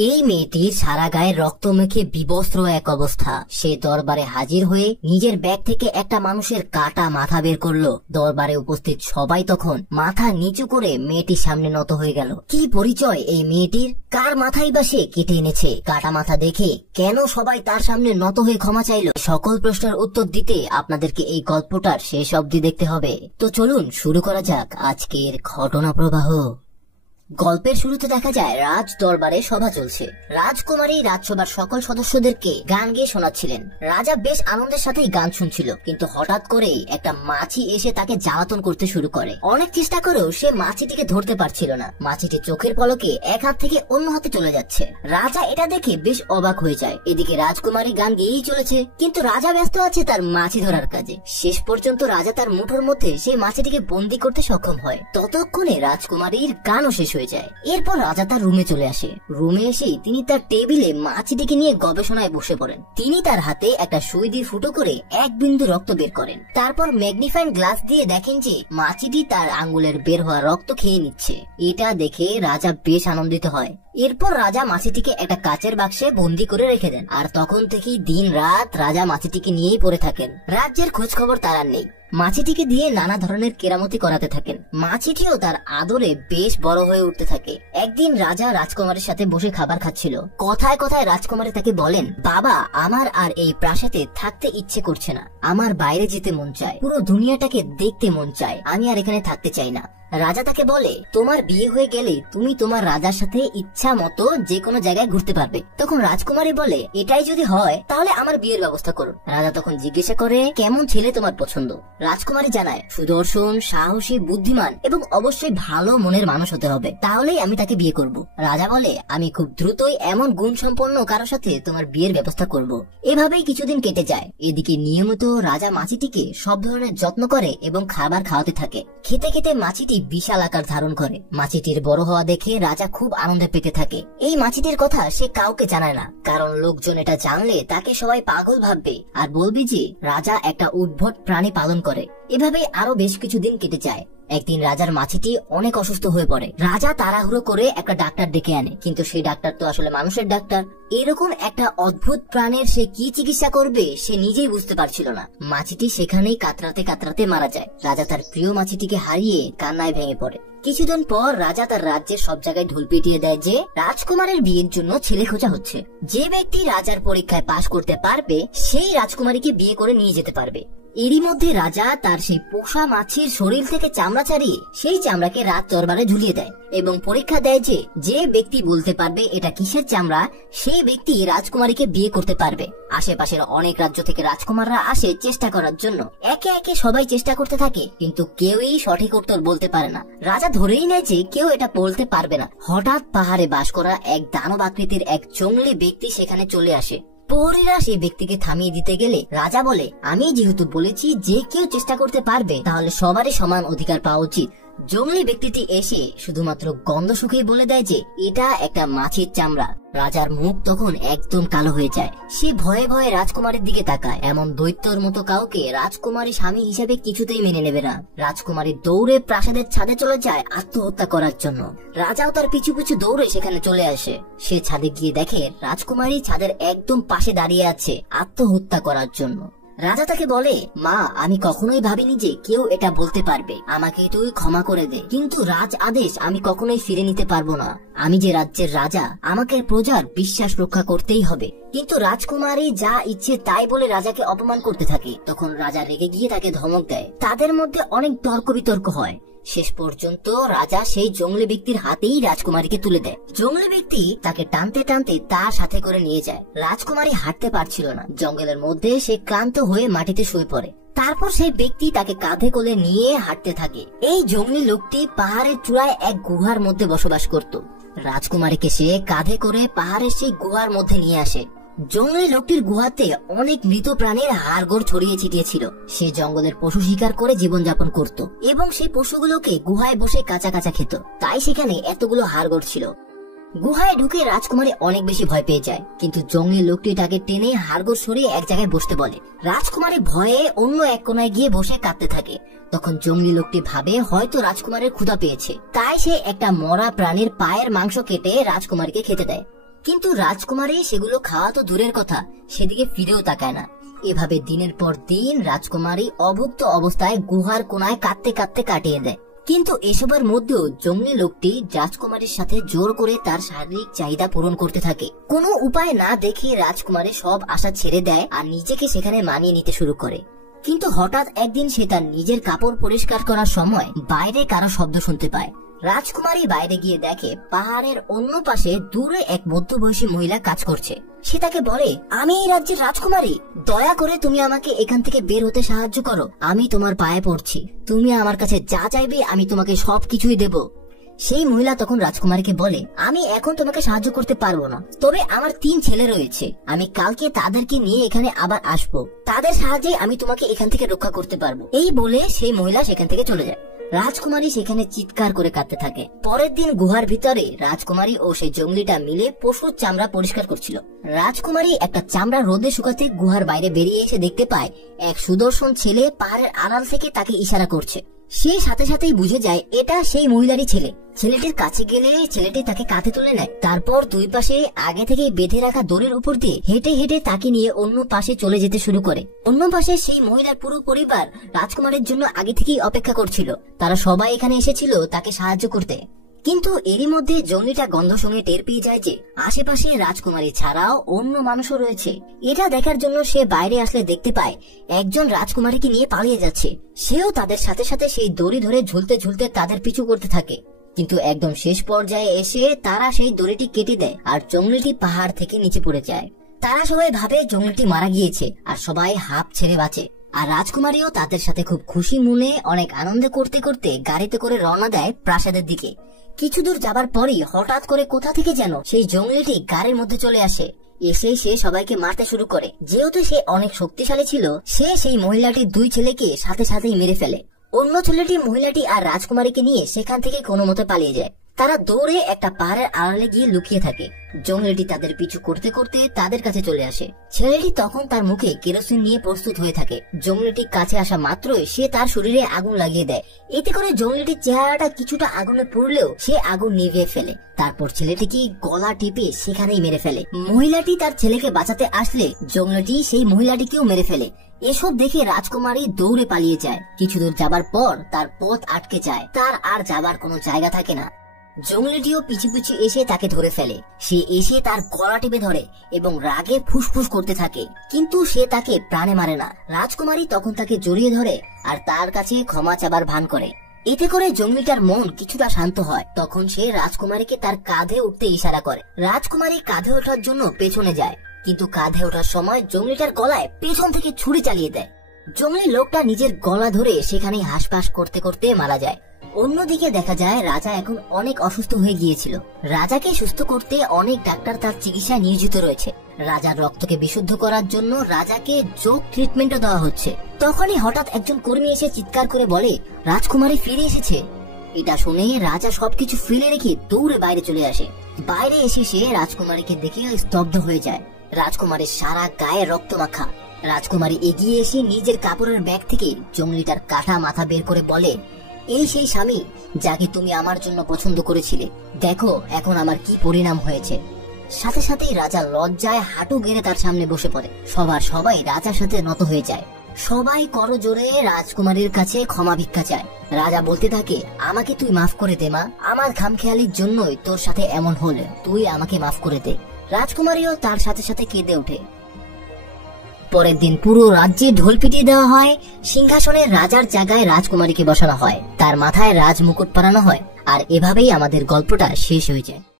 এই মেয়েটির সারা গায়ে রক্ত মেখে বিবস্ত্র এক অবস্থা। সে দরবারে হাজির হয়ে নিজের ব্যাগ থেকে একটা মানুষের কাটা মাথা বের করলো। দরবারে উপস্থিত সবাই তখন মাথা নিচু করে মেয়েটির সামনে নত হয়ে গেল। কি পরিচয় এই মেয়েটির? কার মাথাই বা সে কেটে এনেছে? কাটা মাথা দেখে কেন সবাই তার সামনে নত হয়ে ক্ষমা চাইলো? সকল প্রশ্নের উত্তর দিতে আপনাদেরকে এই গল্পটার শেষ অবধি দেখতে হবে। তো চলুন শুরু করা যাক আজকের ঘটনা প্রবাহ। গল্পের শুরুতে দেখা যায় রাজ দরবারে সভা চলছে। রাজকুমারী রাজসভার সকল সদস্যদেরকে গান গেয়ে শোনাচ্ছিলেন। রাজা বেশ আনন্দের সাথেই গান শুনছিল, কিন্তু হঠাৎ করেই একটা মাছি এসে তাকে জ্বালাতন করতে শুরু করে। অনেক চেষ্টা করেও সে মাছিটিকে ধরতে পারছিল না। মাছিটি চোখের পলকে এক হাত থেকে অন্য হাতে চলে যাচ্ছে। রাজা এটা দেখে বেশ অবাক হয়ে যায়। এদিকে রাজকুমারী গান গেয়েই চলেছে, কিন্তু রাজা ব্যস্ত আছে তার মাছি ধরার কাজে। শেষ পর্যন্ত রাজা তার মুঠোর মধ্যে সেই মাছিটিকে বন্দী করতে সক্ষম হয়। ততক্ষণে রাজকুমারীর গানও শেষ হয়ে যায়। এরপর রাজা তার রুমে চলে আসে। রুমে এসেই তিনি তার টেবিলে মাছিটিকে নিয়ে গবেষণায় বসে পড়েন। তিনি তার হাতে একটা সুই দিয়ে ফুটো করে এক বিন্দু রক্ত বের করেন। তারপর ম্যাগনিফাইং গ্লাস দিয়ে দেখেন যে মাছিটি তার আঙ্গুলের বের হওয়া রক্ত খেয়ে নিচ্ছে। এটা দেখে রাজা বেশ আনন্দিত হয়। এরপর রাজা মাছিটিকে একটা কাচের বাক্সে বন্দি করে রেখে দেন। আর তখন থেকেই দিন রাত রাজা মাছিটিকে নিয়েই পড়ে থাকেন। রাজ্যের খোঁজ খবর তার আর নেই। মাছিটিকে দিয়ে নানা ধরনের কেরামতি করাতে থাকেন। মাছিটিও তার আদরে বেশ বড় হয়ে উঠতে থাকে। একদিন রাজা রাজকুমারের সাথে বসে খাবার খাচ্ছিল। কথায় কথায় রাজকুমারী তাকে বলেন, বাবা, আমার আর এই প্রাসাদে থাকতে ইচ্ছে করছে না। আমার বাইরে যেতে মন চায়, পুরো দুনিয়াটাকে দেখতে মন চায়। আমি আর এখানে থাকতে চাই না। রাজা তাকে বলে, তোমার বিয়ে হয়ে গেলে তুমি তোমার রাজার সাথে ইচ্ছা মতো যে কোনো জায়গায় ঘুরতে পারবে। তখন রাজকুমারী বলে, এটাই যদি হয় তাহলে আমার বিয়ের ব্যবস্থা করুন। রাজা তখন জিজ্ঞাসা করে, কেমন ছেলে তোমার পছন্দ? রাজকুমারী জানায়, সুদর্শন, সাহসী, বুদ্ধিমান এবং অবশ্যই ভালো মনের মানুষ হতে হবে, তাহলেই আমি তাকে বিয়ে করব। রাজা বলে, আমি খুব দ্রুতই এমন গুণ সম্পন্ন কারো সাথে তোমার বিয়ের ব্যবস্থা করব। এভাবেই কিছুদিন কেটে যায়। এদিকে নিয়মিত রাজা মাছিটিকে সব ধরনের যত্ন করে এবং খাবার খাওয়াতে থাকে। খেতে খেতে মাছিটি বিশাল আকার ধারণ করে। মাছিটির বড় হওয়া দেখে রাজা খুব আনন্দে পেতে থাকে। এই মাছিটির কথা সে কাউকে জানায় না, কারণ লোকজন এটা জানলে তাকে সবাই পাগল ভাববে আর বলবে যে রাজা একটা উদ্ভট প্রাণী পালন করে। এভাবেই আরো বেশ কিছুদিন কেটে যায়। একদিন রাজার মাছিটি অনেক অসুস্থ হয়ে পড়ে। রাজা তাড়াহুড়ো করে একটা ডাক্তার ডেকে আনে, কিন্তু সেই ডাক্তার তো আসলে মানুষের ডাক্তার। এরকম একটা অদ্ভুত প্রাণের সে কি চিকিৎসা করবে সে নিজেই বুঝতে পারছিল না। মাছিটি সেখানেই কাতরাতে কাতরাতে মারা যায়। রাজা তার প্রিয় মাছিটিকে হারিয়ে কান্নায় ভেঙে পড়ে। কিছুদিন পর রাজা তার রাজ্যের সব জায়গায় ঢোল পিটিয়ে দেয় যে রাজকুমারের বিয়ের জন্য ছেলে খোঁজা হচ্ছে। যে ব্যক্তি রাজার পরীক্ষায় পাশ করতে পারবে সেই রাজকুমারীকে বিয়ে করে নিয়ে যেতে পারবে। এরই মধ্যে রাজা তার সেই পোষা মাছির শরীর থেকে চামড়া ছাড়িয়ে সেই চামড়াকে রাজ দরবারে ঝুলিয়ে দেয় এবং পরীক্ষা দেয় যে যে ব্যক্তি বলতে পারবে এটা কিসের চামড়া সেই ব্যক্তি রাজকুমারীকে বিয়ে করতে পারবে। আশেপাশের অনেক রাজ্য থেকে রাজকুমাররা আসে চেষ্টা করার জন্য। একে একে সবাই চেষ্টা করতে থাকে, কিন্তু কেউই সঠিক উত্তর বলতে পারে না। রাজা ধরেই নেয় যে কেউ এটা বলতে পারবে না। হঠাৎ পাহাড়ে বাস করা এক দানব আকৃতির এক জঙ্গলি ব্যক্তি সেখানে চলে আসে। প্রহরীরা সেই ব্যক্তিকে থামিয়ে দিতে গেলে রাজা বলে, আমি যেহেতু বলেছি যে কেউ চেষ্টা করতে পারবে তাহলে সবারই সমান অধিকার পাওয়া উচিত। জঙ্গলি ব্যক্তিটি এসে শুধুমাত্র গন্ধ শুকেই বলে দেয় যে এটা একটা মাছির চামড়া। রাজার মুখ তখন একদম কালো হয়ে যায়। সে ভয়ে ভয়ে রাজকুমারীর দিকে তাকায়। এমন দৈত্যর মতো কাউকে রাজকুমারী স্বামী হিসেবে কিছুতেই মেনে নেবে না। রাজকুমারী দৌড়ে প্রাসাদের ছাদে চলে যায় আত্মহত্যা করার জন্য। রাজাও তার পিছু পিছু দৌড়ে সেখানে চলে আসে। সে ছাদে গিয়ে দেখে রাজকুমারী ছাদের একদম পাশে দাঁড়িয়ে আছে আত্মহত্যা করার জন্য। রাজা তাকে বলে, মা, আমি কখনোই ভাবিনি যে কেউ এটা বলতে পারবে। আমাকে তুই ক্ষমা করে দে, কিন্তু রাজ আদেশ আমি কখনোই ফিরে নিতে পারবো না। আমি যে রাজ্যের রাজা, আমাকে প্রজার বিশ্বাস রক্ষা করতেই হবে। কিন্তু রাজকুমারী যা ইচ্ছে তাই বলে রাজাকে অপমান করতে থাকে। তখন রাজা রেগে গিয়ে তাকে ধমক দেয়। তাদের মধ্যে অনেক তর্ক বিতর্ক হয়। শেষ পর্যন্ত রাজা সেই জঙ্গলি ব্যক্তির হাতেই রাজকুমারীকে তুলে দেয়। জঙ্গলি ব্যক্তি তাকে টানতে টানতে তার সাথে করে নিয়ে যায়। রাজকুমারী হাঁটতে পারছিল না। জঙ্গলের মধ্যে সে ক্লান্ত হয়ে মাটিতে শুয়ে পড়ে। তারপর সেই ব্যক্তি তাকে কাঁধে কোলে নিয়ে হাঁটতে থাকে। এই জঙ্গলি লোকটি পাহাড়ের চূড়ায় এক গুহার মধ্যে বসবাস করত। রাজকুমারীকে সে কাঁধে করে পাহাড়ের সেই গুহার মধ্যে নিয়ে আসে। জঙ্গলি লোকটির গুহাতে অনেক মৃত প্রাণীর হাড়গোড় ছড়িয়ে ছিটিয়ে ছিল। সে জঙ্গলের পশু শিকার করে জীবনযাপন করত এবং সেই পশুগুলোকে গুহায় বসে কাঁচা কাঁচা খেত। তাই সেখানে এতগুলো হাড়গোড় ছিল। গুহায় ঢুকে রাজকুমারী অনেক বেশি ভয় পেয়ে যায়, কিন্তু জঙ্গলি লোকটি তাকে টেনে হাড়গোড় সরিয়ে এক জায়গায় বসতে বলে। রাজকুমারী ভয়ে অন্য এক কোনায় গিয়ে বসে কাঁদতে থাকে। তখন জঙ্গলি লোকটি ভাবে হয়তো রাজকুমারের ক্ষুধা পেয়েছে, তাই সে একটা মরা প্রাণীর পায়ের মাংস কেটে রাজকুমারীকে খেতে দেয়। কিন্তু রাজকুমারী সেগুলো খাওয়া তো দূরের কথা, সেদিকে ফিরেও তাকায় না। এভাবে দিনের পর দিন রাজকুমারী অভুক্ত অবস্থায় গুহার কোনায় কাঁদতে কাঁদতে কাটিয়ে দেয়। কিন্তু এসবের মধ্যেও জঙ্গলি লোকটি রাজকুমারীর সাথে জোর করে তার শারীরিক চাহিদা পূরণ করতে থাকে। কোনো উপায় না দেখে রাজকুমারী সব আশা ছেড়ে দেয় আর নিজেকে সেখানে মানিয়ে নিতে শুরু করে। কিন্তু হঠাৎ একদিন সে তার নিজের কাপড় পরিষ্কার করার সময় বাইরে কারো শব্দ শুনতে পায়। রাজকুমারী বাইরে গিয়ে দেখে পাহাড়ের অন্য পাশে দূরে এক মধ্যবয়সী মহিলা কাজ করছে। সে তাকে বলে, আমি এই রাজ্যের রাজকুমারী, দয়া করে তুমি আমাকে এখান থেকে বের হতে সাহায্য করো। আমি তোমার পায়ে পড়ছি, তুমি আমার কাছে যা চাইবে আমি তোমাকে সবকিছুই দেব। সেই মহিলা তখন রাজকুমারীকে বলে, আমি এখন তোমাকে সাহায্য করতে পারবো না, তবে আমার 3 ছেলে রয়েছে, আমি কালকে তাদেরকে নিয়ে এখানে আবার আসবো, তাদের সাহায্যে আমি তোমাকে এখান থেকে রক্ষা করতে পারবো। এই বলে সেই মহিলা সেখান থেকে চলে যায়। রাজকুমারী সেখানে চিৎকার করে কাঁদতে থাকে। পরের দিন গুহার ভিতরে রাজকুমারী ও সেই জঙ্গলিটা মিলে পশুর চামড়া পরিষ্কার করছিল। রাজকুমারী একটা চামড়া রোদে শুকাতে গুহার বাইরে বেরিয়ে এসে দেখতে পায় এক সুদর্শন ছেলে পাহাড়ের আড়াল থেকে তাকে ইশারা করছে। সে সাথে সাথেই বুঝে যায় এটা সেই মহিলারই ছেলে। ছেলেটির কাছে গেলে ছেলেটি তাকে কাঁধে তুলে নেয়। তারপর দুই পাশে আগে থেকে বেঁধে রাখা দড়ির উপর দিয়ে হেঁটে হেঁটে তাকে নিয়ে অন্য পাশে চলে যেতে শুরু করে। অন্য পাশে সেই মহিলার পুরো পরিবার রাজকুমারের জন্য আগে থেকেই অপেক্ষা করছিল। তারা সবাই এখানে এসেছিল তাকে সাহায্য করতে। কিন্তু এরই মধ্যে জঙ্গলিটা গন্ধ সঙ্গে টের পেয়ে যায় যে আশেপাশে রাজকুমারী ছাড়াও অন্য মানুষও রয়েছে। এটা দেখার জন্য সে বাইরে আসলে দেখতে পায় একজন রাজকুমারীকে নিয়ে পালিয়ে যাচ্ছে। সেও তাদের সাথে সাথে সেই দড়ি ধরে ঝুলতে ঝুলতে তাদের পিছু করতে থাকে। কিন্তু একদম শেষ পর্যায়ে এসে তারা সেই দড়িটি কেটে দেয় আর জঙ্গলিটি পাহাড় থেকে নিচে পড়ে যায়। তারা সবাই ভাবে জঙ্গলিটি মারা গিয়েছে আর সবাই হাঁপ ছেড়ে বাঁচে। আর রাজকুমারীও তাদের সাথে খুব খুশি মনে অনেক আনন্দ করতে করতে গাড়িতে করে রওনা দেয় প্রাসাদের দিকে। কিছু দূর যাবার পরই হঠাৎ করে কোথা থেকে যেন সেই জঙ্গলিটি গাড়ির মধ্যে চলে আসে। এসে সে সবাইকে মারতে শুরু করে। যেহেতু সে অনেক শক্তিশালী ছিল, সে সেই মহিলাটির 2 ছেলেকে সাথে সাথেই মেরে ফেলে। অন্য ছেলেটি মহিলাটি আর রাজকুমারীকে নিয়ে সেখান থেকে কোনো মতে পালিয়ে যায়। তারা দৌড়ে একটা পাহাড়ের আড়ালে গিয়ে লুকিয়ে থাকে। জঙ্গলিটি তাদের পিছু করতে করতে তাদের কাছে চলে আসে। ছেলেটি তখন তার মুখে কেরোসিন নিয়ে প্রস্তুত হয়ে থাকে। জঙ্গলিটি কাছে আসা মাত্রই সে তার শরীরে আগুন লাগিয়ে দেয়। এতে করে জঙ্গলিটির চেহারাটা কিছুটা আগুনে পড়লেও সে আগুন নিভিয়ে ফেলে। তারপর ছেলেটিকে গলা টিপে সেখানেই মেরে ফেলে। মহিলাটি তার ছেলেকে বাঁচাতে আসলে জঙ্গলিটি সেই মহিলাটিকেও মেরে ফেলে। এসব দেখে রাজকুমারী দৌড়ে পালিয়ে যায়। কিছু দূর যাবার পর তার পথ আটকে যায়, তার আর যাবার কোনো জায়গা থাকে না। জঙ্গলিটিও পিছু পিছু এসে তাকে ধরে ফেলে। সে এসে তার গলা টিপে ধরে এবং রাগে ফুসফুস করতে থাকে, কিন্তু সে তাকে প্রাণে মারে না। রাজকুমারী তখন তাকে জড়িয়ে ধরে আর তার কাছে ক্ষমা চাবার ভান করে। এতে করে জঙ্গলিটার মন কিছুটা শান্ত হয়। তখন সে রাজকুমারীকে তার কাঁধে উঠতে ইশারা করে। রাজকুমারী কাঁধে ওঠার জন্য পেছনে যায়, কিন্তু কাঁধে ওঠার সময় জঙ্গলিটার গলায় পেছন থেকে ছুরি চালিয়ে দেয়। জঙ্গলি লোকটা নিজের গলা ধরে সেখানেই হাঁসফাঁস করতে করতে মারা যায়। অন্যদিকে দেখা যায় রাজা এখন অনেক অসুস্থ হয়ে গিয়েছিল। রাজাকে সুস্থ করতে অনেক ডাক্তার তার চিকিৎসায় নিয়োজিত রয়েছে। রাজার রক্তকে বিশুদ্ধ করার জন্য রাজাকে যোগ ট্রিটমেন্টও দেওয়া হচ্ছে। তখনই হঠাৎ একজন কর্মী এসে চিৎকার করে বলে, রাজকুমারী ফিরে এসেছে। এটা শুনে রাজা সবকিছু ফেলে রেখে দৌড়ে বাইরে চলে আসে। বাইরে এসে সে রাজকুমারীকে দেখে স্তব্ধ হয়ে যায়। রাজকুমারীর সারা গায়ে রক্ত মাখা। রাজকুমারী এগিয়ে এসে নিজের কাপড়ের ব্যাগ থেকে জঙ্গলিটার কাটা মাথা বের করে বলে, এই সেই স্বামী যাকে তুমি আমার জন্য পছন্দ করেছিলে, দেখো এখন আমার কি পরিণাম হয়েছে। সাথে সাথেই রাজা লজ্জায় হাঁটু গেড়ে তার সামনে বসে পড়ে। সবাই রাজার সাথে নত হয়ে যায়। সবাই করজোড়ে রাজকুমারীর কাছে ক্ষমা ভিক্ষা চায়। রাজা বলতে থাকে, আমাকে তুই মাফ করে দে মা, আমার খামখেয়ালির জন্যই তোর সাথে এমন হলো, তুই আমাকে মাফ করে দে। রাজকুমারীও তার সাথে সাথে কেঁদে ওঠে। পরের দিন পুরো রাজ্যে ঢোল পিটিয়ে দেওয়া হয়। সিংহাসনের রাজার জায়গায় রাজকুমারীকে বসানো হয়, তার মাথায় রাজ মুকুট পরানো হয়। আর এভাবেই আমাদের গল্পটা শেষ হয়ে যায়।